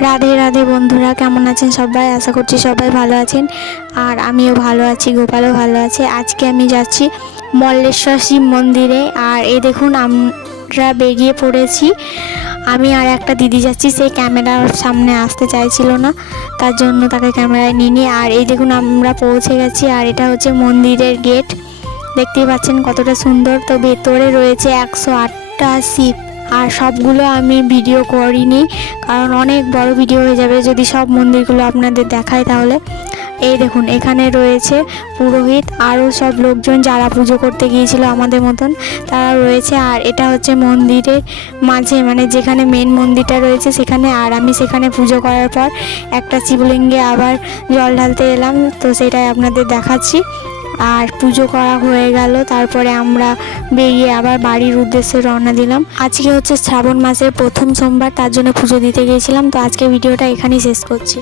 রাধে রাধে বন্ধুরা, কেমন আছেন সবাই? আশা করছি সবাই ভালো আছেন। আর আমিও ভালো আছি, গোপালও ভালো আছে। আজকে আমি যাচ্ছি মল্লেশ্বর শিব মন্দিরে। আর এই দেখুন, আমরা বেরিয়ে পড়েছি। আমি আর একটা দিদি যাচ্ছি, সে ক্যামেরার সামনে আসতে চাইছিল না। তার জন্য তাকে ক্যামেরায় নিয়ে আর এই দেখুন, আমরা পৌঁছে গেছি। আর এটা হচ্ছে মন্দিরের গেট। দেখতেই পাচ্ছেন কতটা সুন্দর। তো ভেতরে রয়েছে একশো আটটা শিব। আর সবগুলো আমি ভিডিও করিনি, কারণ অনেক বড় ভিডিও হয়ে যাবে যদি সব মন্দিরগুলো আপনাদের দেখায় তাহলে। এই দেখুন, এখানে রয়েছে পুরোহিত আরও সব লোকজন যারা পুজো করতে গিয়েছিল আমাদের মতন, তারা রয়েছে। আর এটা হচ্ছে মন্দিরের মাঝে মানে যেখানে মেন মন্দিরটা রয়েছে সেখানে। আর আমি সেখানে পুজো করার পর একটা শিবলিঙ্গে আবার জল ঢালতে এলাম, তো সেটাই আপনাদের দেখাচ্ছি। আর পুজো করা হয়ে গেল। তারপরে আমরা বেরিয়ে আবার বাড়ির উদ্দেশ্যে রওনা দিলাম। আজকে হচ্ছে শ্রাবণ মাসের প্রথম সোমবার, তার জন্য পুজো দিতে গিয়েছিলাম। তো আজকে ভিডিওটা এখানেই শেষ করছি।